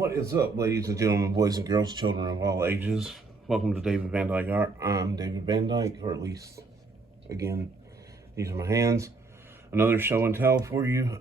What is up, ladies and gentlemen, boys and girls, children of all ages? Welcome to David Van Dyke Art. I'm David Van Dyke, or at least, again, these are my hands. Another show and tell for you.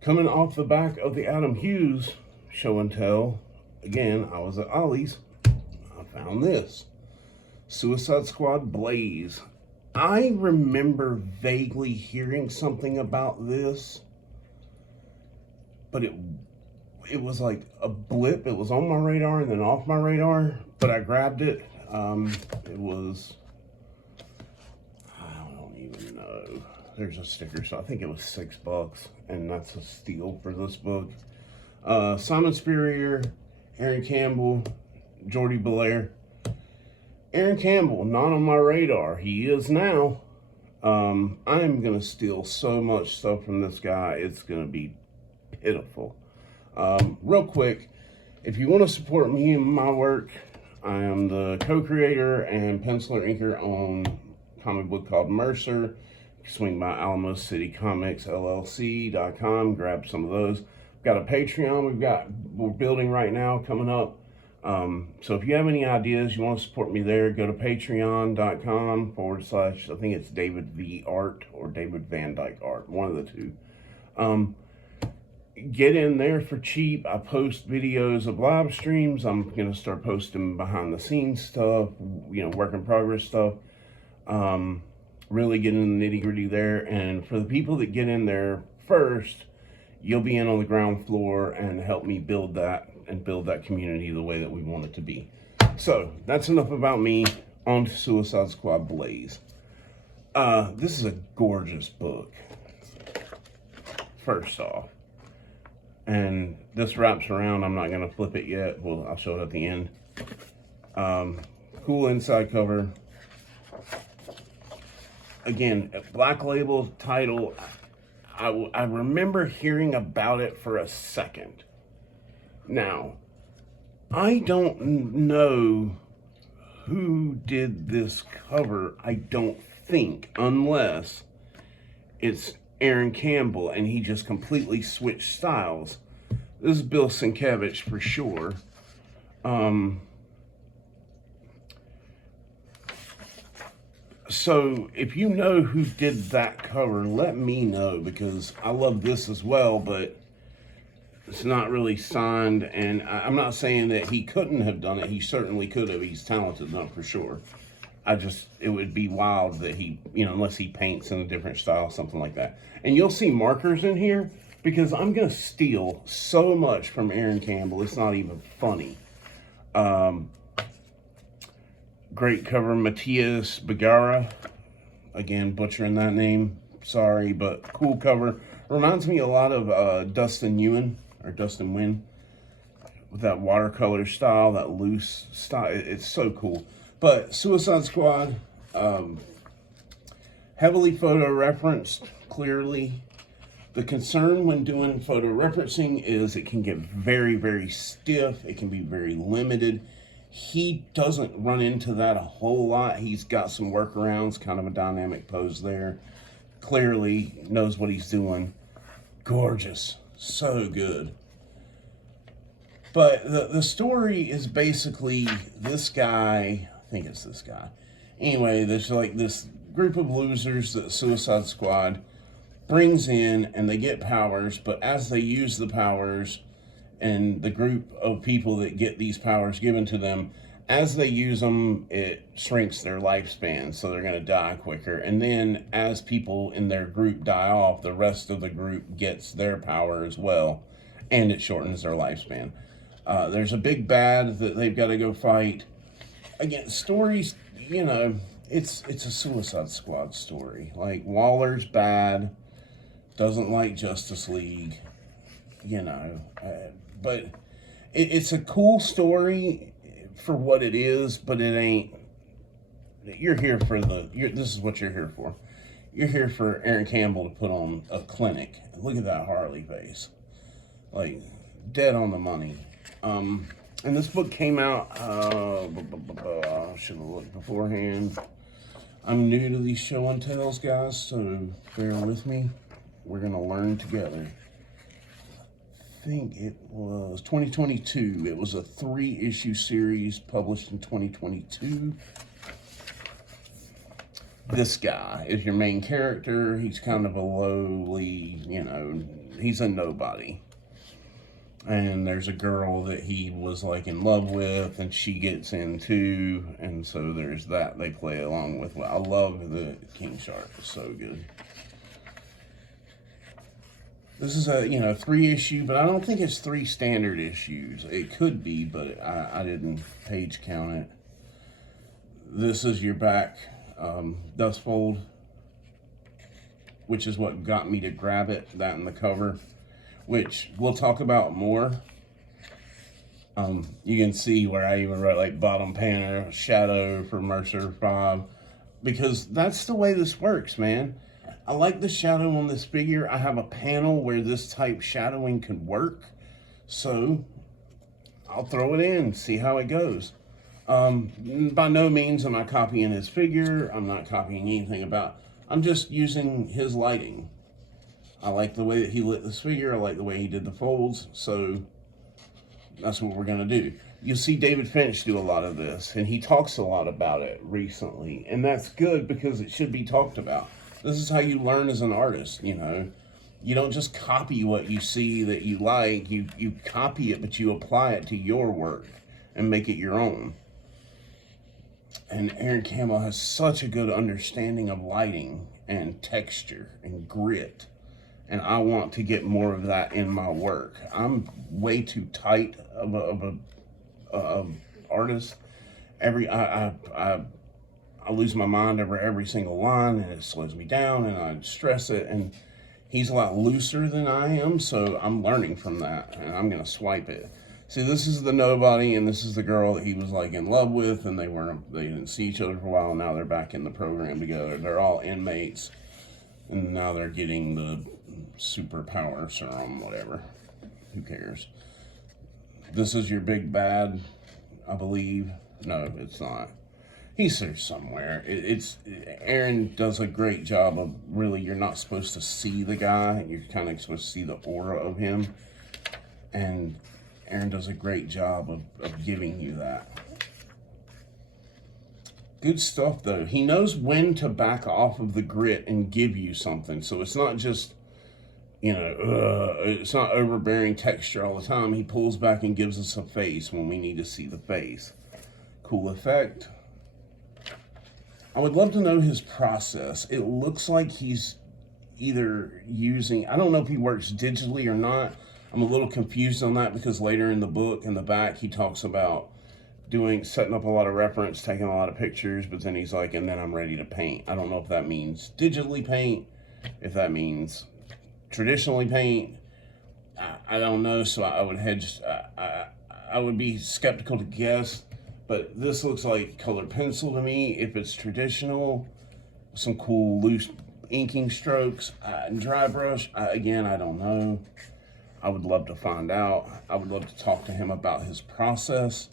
Coming off the back of the Adam Hughes show and tell, again, I was at Ollie's. I found this. Suicide Squad Blaze. I remember vaguely hearing something about this, but it was like a blip. It was on my radar and then off my radar, but I grabbed it. It was, I don't even know. There's a sticker, so I think it was $6, and that's a steal for this book. Simon Spurrier, Aaron Campbell, Jordy Belair. Aaron Campbell, not on my radar. He is now. I'm gonna steal so much stuff from this guy. It's gonna be pitiful. Real quick, if you want to support me and my work, I am the co-creator and penciler inker on a comic book called Mercer. Swing by Alamo City Comics LLC.com, grab some of those. We've got a Patreon we're building right now, coming up. So if you have any ideas, you want to support me there, go to patreon.com / I think it's David V Art or David Van Dyke Art, one of the two. Get in there for cheap. I post videos of live streams. I'm going to start posting behind the scenes stuff, work in progress stuff. Really get in the nitty gritty there. And for the people that get in there first, you'll be in on the ground floor and help me build that community the way that we want it to be. So that's enough about me. On to Suicide Squad Blaze. This is a gorgeous book, first off. And this wraps around. I'm not going to flip it yet. Well, I'll show it at the end. Cool inside cover. Again, Black Label title. I remember hearing about it for a second. Now, I don't know who did this cover. I don't think, unless it's Aaron Campbell and he just completely switched styles. This is Bill Sienkiewicz for sure. So if you know who did that cover, let me know, because I love this as well, but it's not really signed. And I'm not saying that he couldn't have done it. He certainly could have. He's talented enough for sure. It would be wild that he, unless he paints in a different style, something like that. And you'll see markers in here, because I'm going to steal so much from Aaron Campbell. It's not even funny. Great cover, Matthias Begara. Again, butchering that name. Sorry, but cool cover. Reminds me a lot of Dustin Nguyen, with that watercolor style, that loose style. It's so cool. But Suicide Squad, heavily photo referenced, clearly. The concern when doing photo referencing is it can get very, very stiff. It can be very limited. He doesn't run into that a whole lot. He's got some workarounds, kind of a dynamic pose there. Clearly knows what he's doing. Gorgeous. So good. But the story is basically this guy, I think it's this guy. Anyway, there's like this group of losers that Suicide Squad brings in, and they get powers, but as they use the powers, and the group of people that get these powers given to them, as they use them, it shrinks their lifespan, so they're going to die quicker. And then as people in their group die off, the rest of the group gets their power as well, and it shortens their lifespan. There's a big bad that they've got to go fight. Again, stories, it's a Suicide Squad story. Like, Waller's bad, doesn't like Justice League, but it's a cool story for what it is, but it ain't. You're here for this is what you're here for. You're here for Aaron Campbell to put on a clinic. Look at that Harley face. Like, dead on the money. And this book came out, I should have looked beforehand. I'm new to these show and tells, guys, so bear with me. We're going to learn together. think it was 2022. It was a 3-issue series published in 2022. This guy is your main character. He's kind of a lowly, you know, he's a nobody. And there's a girl that he was like in love with, and she gets in too. And so there's that they play along with. I love the King Shark. It's so good. This is a, you know, 3-issue, but I don't think it's 3 standard issues. It could be, but I didn't page count it. This is your back dust fold, which is what got me to grab it, that and the cover, which we'll talk about more. You can see where I even wrote like bottom panel, shadow for Mercer 5, because that's the way this works, man. I like the shadow on this figure. I have a panel where this type shadowing could work, so I'll throw it in, see how it goes. By no means am I copying his figure. I'm not copying anything about, I'm just using his lighting. I like the way that he lit this figure. I like the way he did the folds, so that's what we're gonna do. You'll see David Finch do a lot of this, and he talks a lot about it recently, and that's good because it should be talked about. This is how you learn as an artist, you know. You don't just copy what you see that you like. You copy it, but you apply it to your work and make it your own. And Aaron Campbell has such a good understanding of lighting and texture and grit. And I want to get more of that in my work. I'm way too tight of a artist. I lose my mind over every single line, and it slows me down, and I stress it, and he's a lot looser than I am, so I'm learning from that, and I'm gonna swipe it. See, this is the nobody, and this is the girl that he was like in love with, and they didn't see each other for a while, and now they're back in the program together. They're all inmates, and now they're getting the superpower serum, whatever. Who cares? This is your big bad, I believe. No, it's not. He's there somewhere. Aaron does a great job of really, you're not supposed to see the guy. You're kind of supposed to see the aura of him. And Aaron does a great job of giving you that. Good stuff, though. He knows when to back off of the grit and give you something. So it's not just, you know, it's not overbearing texture all the time. He pulls back and gives us a face when we need to see the face. Cool effect. I would love to know his process. It looks like he's either using, I don't know if he works digitally or not. I'm a little confused on that because later in the book, in the back, he talks about setting up a lot of reference, taking a lot of pictures, but then he's like, and then I'm ready to paint. I don't know if that means digitally paint, if that means traditionally paint. I don't know, so I would hedge, I would be skeptical to guess. But this looks like colored pencil to me. If it's traditional, some cool loose inking strokes and dry brush. Again, I don't know. I would love to find out. I would love to talk to him about his process.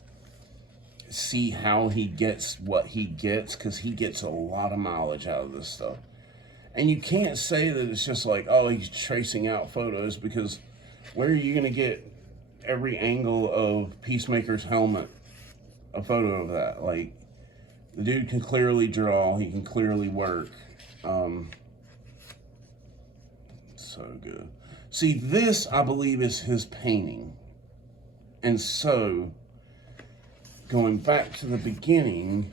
See how he gets what he gets, because he gets a lot of mileage out of this stuff. And you can't say that it's just like, oh, he's tracing out photos, because where are you going to get every angle of Peacemaker's helmet? A photo of that. Like, the dude can clearly draw, he can clearly work. So good. See, this I believe is his painting, and so going back to the beginning,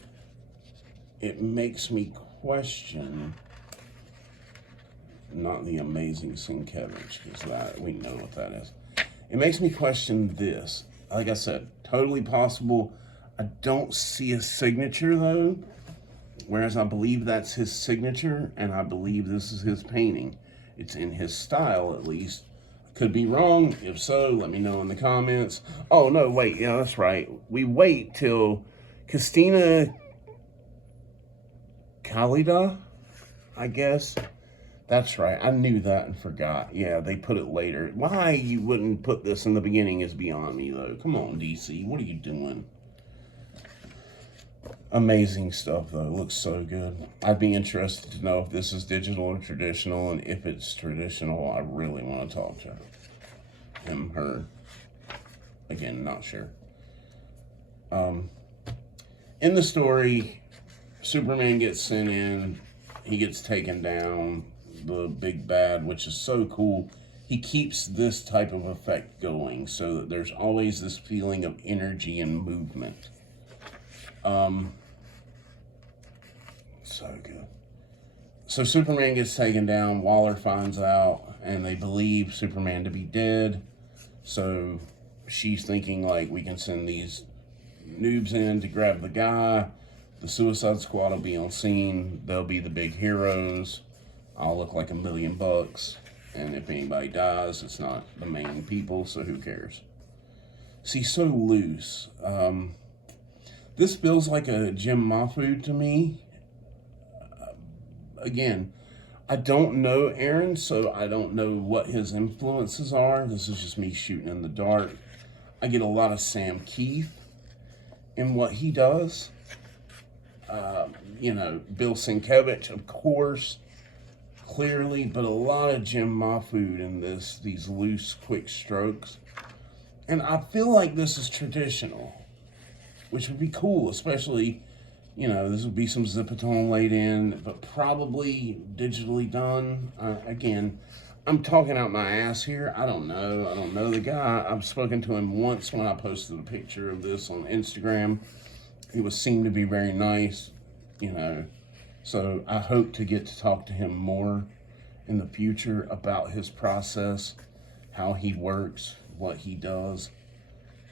it makes me question not the amazing Sienkiewicz, because that we know what that is. It makes me question this. Like I said, totally possible. I don't see a signature though, whereas I believe that's his signature, and I believe this is his painting. It's in his style, at least. Could be wrong. If so, let me know in the comments. Oh, no, wait. Yeah, that's right. We wait till Christina Kalida, I guess. That's right. I knew that and forgot. Yeah, they put it later. Why you wouldn't put this in the beginning is beyond me, though. Come on, DC. What are you doing? Amazing stuff, though. It looks so good. I'd be interested to know if this is digital or traditional, and if it's traditional, I really want to talk to her. him, her. Again, not sure. In the story, Superman gets sent in. He gets taken down. The big bad, which is so cool. He keeps this type of effect going so that there's always this feeling of energy and movement. So good. So Superman gets taken down. Waller finds out, and they believe Superman to be dead. So she's thinking, like, we can send these noobs in to grab the guy. The Suicide Squad will be on scene. They'll be the big heroes. I'll look like $1 million. And if anybody dies, it's not the main people, so who cares? See, so loose. This feels like a Jim Mahfood to me. Again, I don't know Aaron, so I don't know what his influences are. This is just me shooting in the dark. I get a lot of Sam Keith in what he does. You know, Bill Sienkiewicz, of course, clearly, but a lot of Jim Mahfood in these loose, quick strokes. And I feel like this is traditional, which would be cool, especially, you know, this would be some Zipatone laid in, but probably digitally done. Again, I'm talking out my ass here. I don't know. I don't know the guy. I've spoken to him once when I posted a picture of this on Instagram. He seemed to be very nice, you know. So I hope to get to talk to him more in the future about his process, how he works, what he does.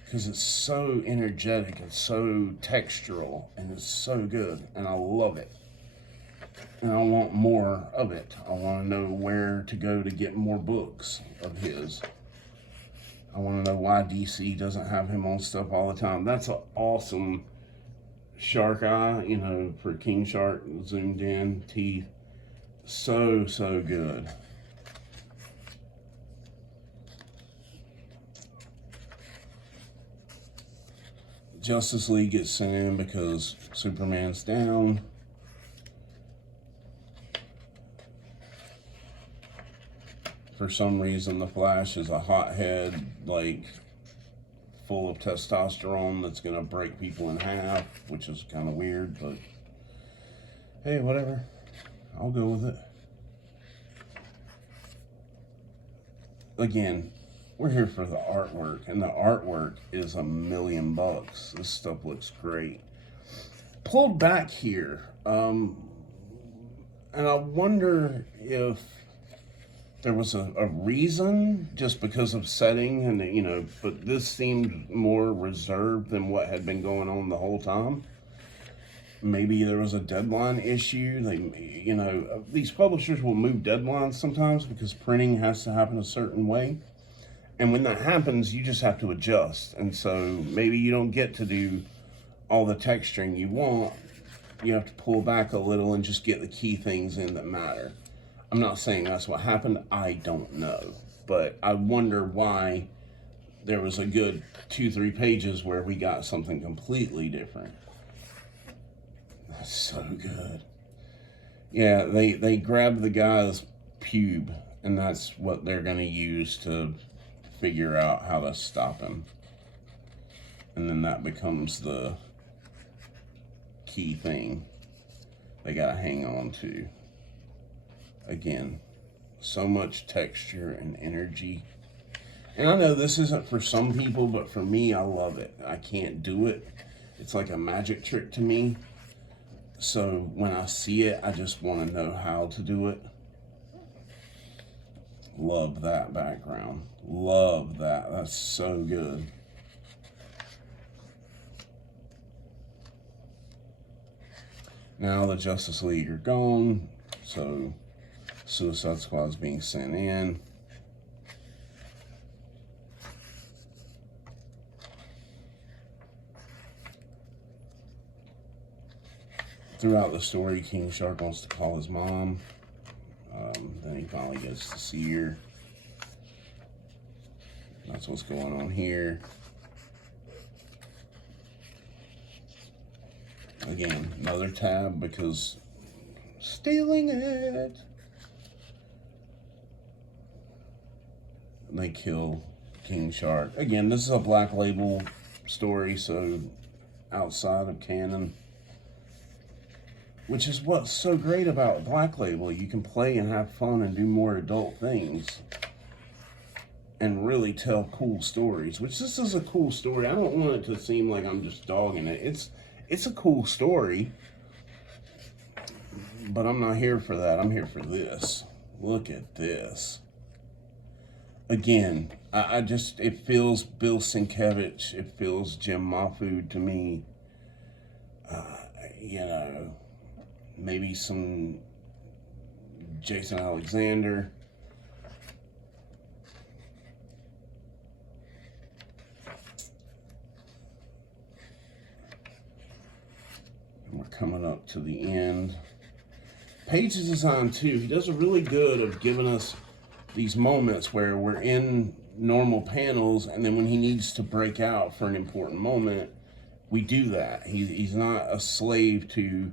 Because it's so energetic and so textural, and it's so good, and I love it. And I want more of it. I want to know where to go to get more books of his. I want to know why DC doesn't have him on stuff all the time. That's an awesome shark eye, you know, for King Shark, zoomed in, teeth. So, so good. Justice League gets sent in because Superman's down. For some reason, the Flash is a hothead, like, full of testosterone that's going to break people in half, which is kind of weird, but hey, whatever. I'll go with it. Again, we're here for the artwork, and the artwork is $1 million. This stuff looks great. Pulled back here, and I wonder if there was a reason, just because of setting, and you know, but this seemed more reserved than what had been going on the whole time. Maybe there was a deadline issue. They, you know, these publishers will move deadlines sometimes because printing has to happen a certain way. And when that happens, you just have to adjust. And so maybe you don't get to do all the texturing you want. You have to pull back a little and just get the key things in that matter. I'm not saying that's what happened. I don't know. But I wonder why there was a good 2-3 pages where we got something completely different. That's so good. Yeah, they grab the guy's pube, and that's what they're going to use to figure out how to stop him. And then that becomes the key thing they got to hang on to. Again, so much texture and energy. And I know this isn't for some people, but for me, I love it. I can't do it. It's like a magic trick to me. So when I see it, I just want to know how to do it. Love that background. Love that. That's so good. Now the Justice League are gone, so Suicide Squad's being sent in. Throughout the story, King Shark wants to call his mom. Then he finally gets to see her. That's what's going on here. Again, another tab because stealing it. They kill King Shark. Again, this is a Black Label story, so outside of canon. Which is what's so great about Black Label. You can play and have fun and do more adult things. And really tell cool stories. Which this is a cool story. I don't want it to seem like I'm just dogging it. It's a cool story. But I'm not here for that. I'm here for this. Look at this. Again, I just, it feels Bill Sienkiewicz. It feels Jim Mahfood to me. You know, maybe some Jason Alexander. We're coming up to the end. Page's design too, he does a really good of giving us these moments where we're in normal panels, and then when he needs to break out for an important moment, we do that. He's not a slave to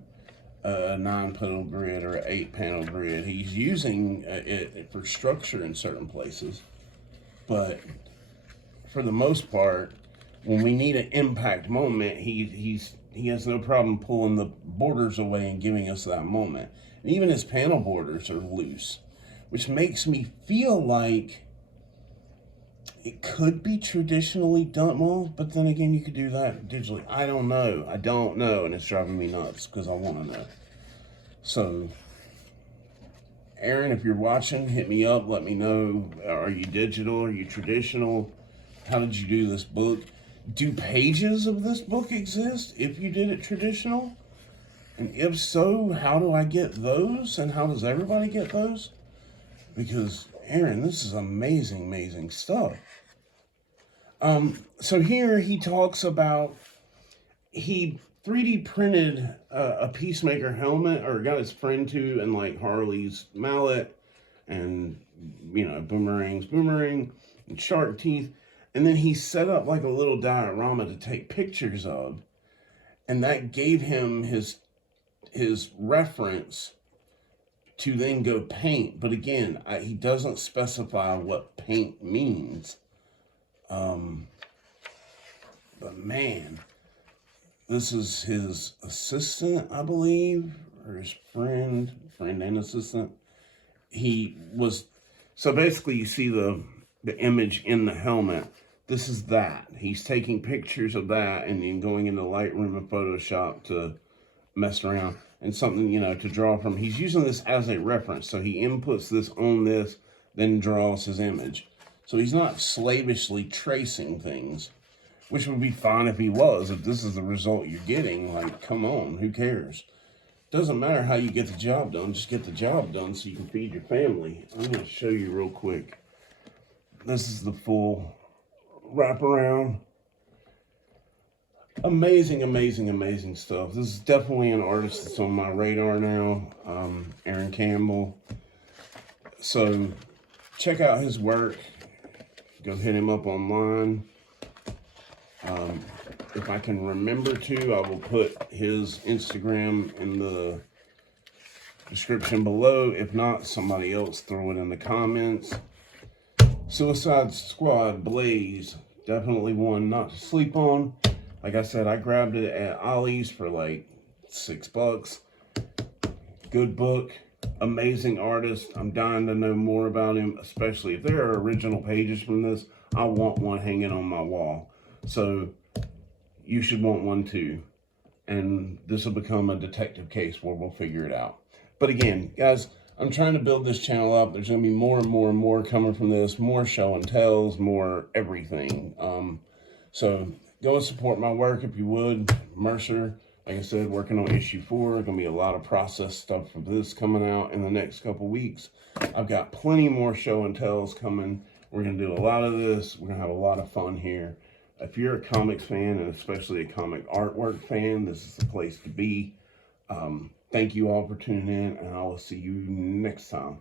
a 9-panel grid or an 8-panel grid. He's using it for structure in certain places, but for the most part, when we need an impact moment, he has no problem pulling the borders away and giving us that moment. And even his panel borders are loose, which makes me feel like it could be traditionally done well, but then again, you could do that digitally. I don't know. I don't know, and it's driving me nuts because I want to know. So, Aaron, if you're watching, hit me up. Let me know. Are you digital? Are you traditional? How did you do this book? Do pages of this book exist if you did it traditional? And if so, how do I get those? And how does everybody get those? Because, Aaron, this is amazing, amazing stuff. So here he talks about, he 3D printed a Peacemaker helmet, or got his friend to, and like Harley's mallet, and, you know, boomerang, and shark teeth. And then he set up like a little diorama to take pictures of. And that gave him his reference to then go paint. But again, he doesn't specify what paint means. But man, this is his assistant, I believe, or his friend and assistant. He was, so basically you see the image in the helmet. This is that. He's taking pictures of that and then going into Lightroom and Photoshop to mess around and something, you know, to draw from. He's using this as a reference. So he inputs this on this, then draws his image. So he's not slavishly tracing things, which would be fine if he was. If this is the result you're getting, like, come on, who cares? Doesn't matter how you get the job done, just get the job done so you can feed your family. I'm going to show you real quick. This is the full wraparound. Amazing, amazing, amazing stuff. This is definitely an artist that's on my radar now, Aaron Campbell. So check out his work. Go hit him up online. If I can remember to, I will put his Instagram in the description below. If not, somebody else throw it in the comments. Suicide Squad Blaze, definitely one not to sleep on. Like I said, I grabbed it at Ollie's for like $6. Good book, amazing artist. I'm dying to know more about him, especially if there are original pages from this. I want one hanging on my wall. So you should want one too. And this will become a detective case where we'll figure it out. But again, guys, I'm trying to build this channel up. There's going to be more and more and more coming from this. More show and tells, more everything. So go and support my work if you would. Mercer, like I said, working on issue 4. There's going to be a lot of process stuff for this coming out in the next couple weeks. I've got plenty more show and tells coming. We're going to do a lot of this. We're going to have a lot of fun here. If you're a comics fan, and especially a comic artwork fan, this is the place to be. Thank you all for tuning in, and I will see you next time.